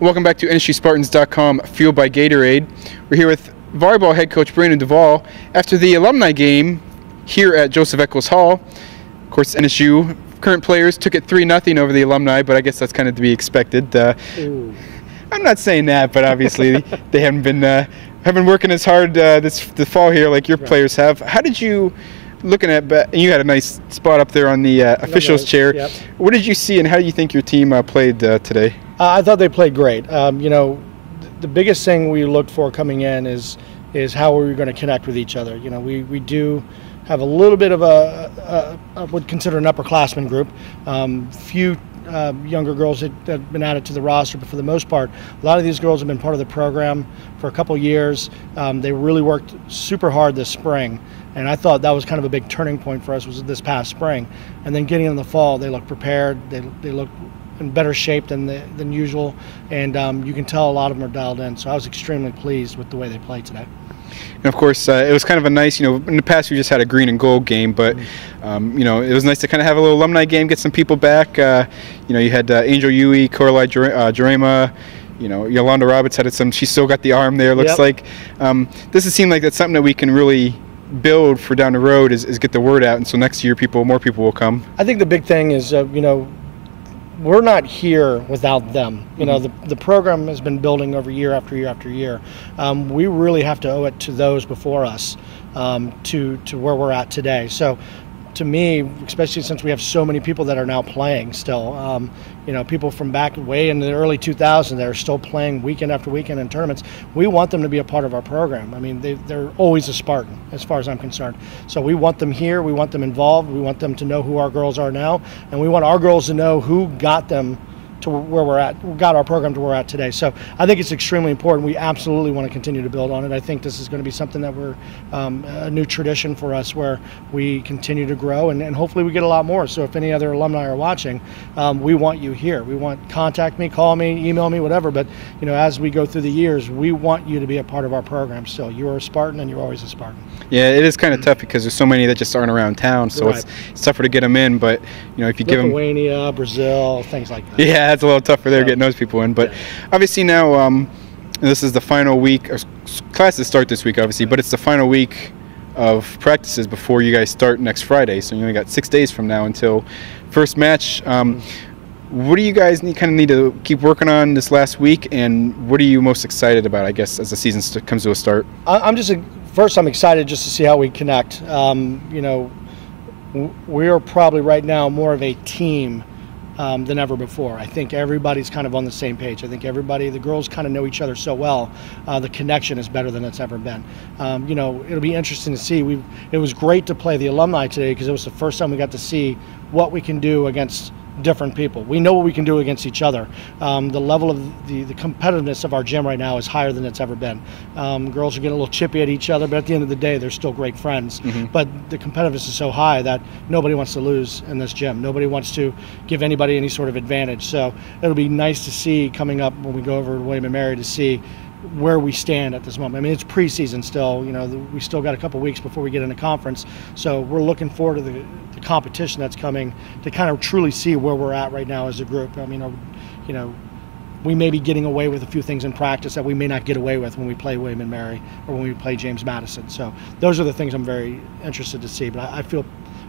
Welcome back to NSUSpartans.com, fueled by Gatorade. We're here with volleyball head coach Brandon Duvall after the alumni game here at Joseph Eccles Hall. Of course, NSU current players took it 3-0 over the alumni, but I guess that's kind of to be expected. I'm not saying that, but obviously they haven't been working as hard this fall here like your players have. How did you, looking at, you had a nice spot up there on the officials chair. Yep. What did you see, and how do you think your team played today? I thought they played great. You know, the biggest thing we looked for coming in is how we were going to connect with each other. You know, we do have a little bit of I would consider an upperclassman group. Few younger girls that have been added to the roster, but for the most part, a lot of these girls have been part of the program for a couple years. They really worked super hard this spring, and I thought that was kind of a big turning point for us was this past spring. And then getting in the fall, they look prepared. They look in better shape than usual, and you can tell a lot of them are dialed in. So I was extremely pleased with the way they played today. And of course, it was kind of a nice, in the past we just had a green and gold game, but it was nice to kind of have a little alumni game, get some people back. You had Angel Yui, Coralie Jarema, Yolanda Roberts had she still got the arm there. Looks like this has seemed like that's something that we can really build for down the road is get the word out, and so next year more people will come. I think the big thing is we're not here without them. The program has been building over year after year after year. We really have to owe it to those before us to where we're at today. So to me, especially since we have so many people that are now playing still, people from back way in the early 2000s that are still playing weekend after weekend in tournaments, we want them to be a part of our program. I mean, they're always a Spartan as far as I'm concerned. So we want them here, we want them involved, we want them to know who our girls are now, and we want our girls to know who got them to where we're at, got our program to where we're at today. So I think it's extremely important. We absolutely want to continue to build on it. I think this is going to be something that we're a new tradition for us where we continue to grow and hopefully we get a lot more. So if any other alumni are watching, we want you here. We want, contact me, call me, email me, whatever. But as we go through the years, we want you to be a part of our program. So you're a Spartan and you're always a Spartan. Yeah, it is kind of tough because there's so many that just aren't around town. So it's tougher to get them in. But if you give them Lithuania, Brazil, things like that. Yeah, it's a little tougher there getting those people in. But obviously now this is the final week. Classes start this week, obviously, but it's the final week of practices before you guys start next Friday. So you only got 6 days from now until first match. What do you guys need to keep working on this last week, and what are you most excited about, I guess, as the season comes to a start? First, I'm excited just to see how we connect. We are probably right now more of a team than ever before. I think everybody's kind of on the same page. I think the girls kind of know each other so well. The connection is better than it's ever been. It'll be interesting to see. It was great to play the alumni today because it was the first time we got to see what we can do against different people. We know what we can do against each other. The level of the competitiveness of our gym right now is higher than it's ever been. Girls are getting a little chippy at each other, but at the end of the day, they're still great friends. But the competitiveness is so high that nobody wants to lose in this gym. Nobody wants to give anybody any sort of advantage. So it'll be nice to see coming up when we go over to William & Mary to see where we stand at this moment. I mean, it's preseason still. We still got a couple weeks before we get into conference. So we're looking forward to the competition that's coming to kind of truly see where we're at right now as a group. I mean, we may be getting away with a few things in practice that we may not get away with when we play William & Mary or when we play James Madison. So those are the things I'm very interested to see. But I feel,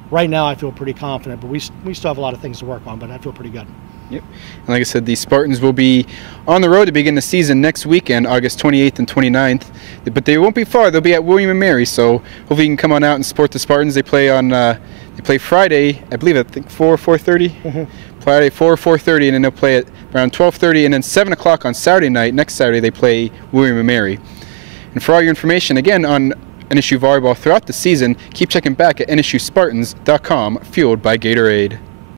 right now, I feel pretty confident. But we still have a lot of things to work on, but I feel pretty good. Yep. And like I said, the Spartans will be on the road to begin the season next weekend, August 28th and 29th. But they won't be far. They'll be at William & Mary. So hopefully you can come on out and support the Spartans. They play on they play Friday, I think 4:30. Friday 4:30, and then they'll play at around 12:30, and then 7 o'clock on Saturday night. Next Saturday they play William & Mary. And for all your information, again, on NSU Volleyball throughout the season, keep checking back at NSUSpartans.com, fueled by Gatorade.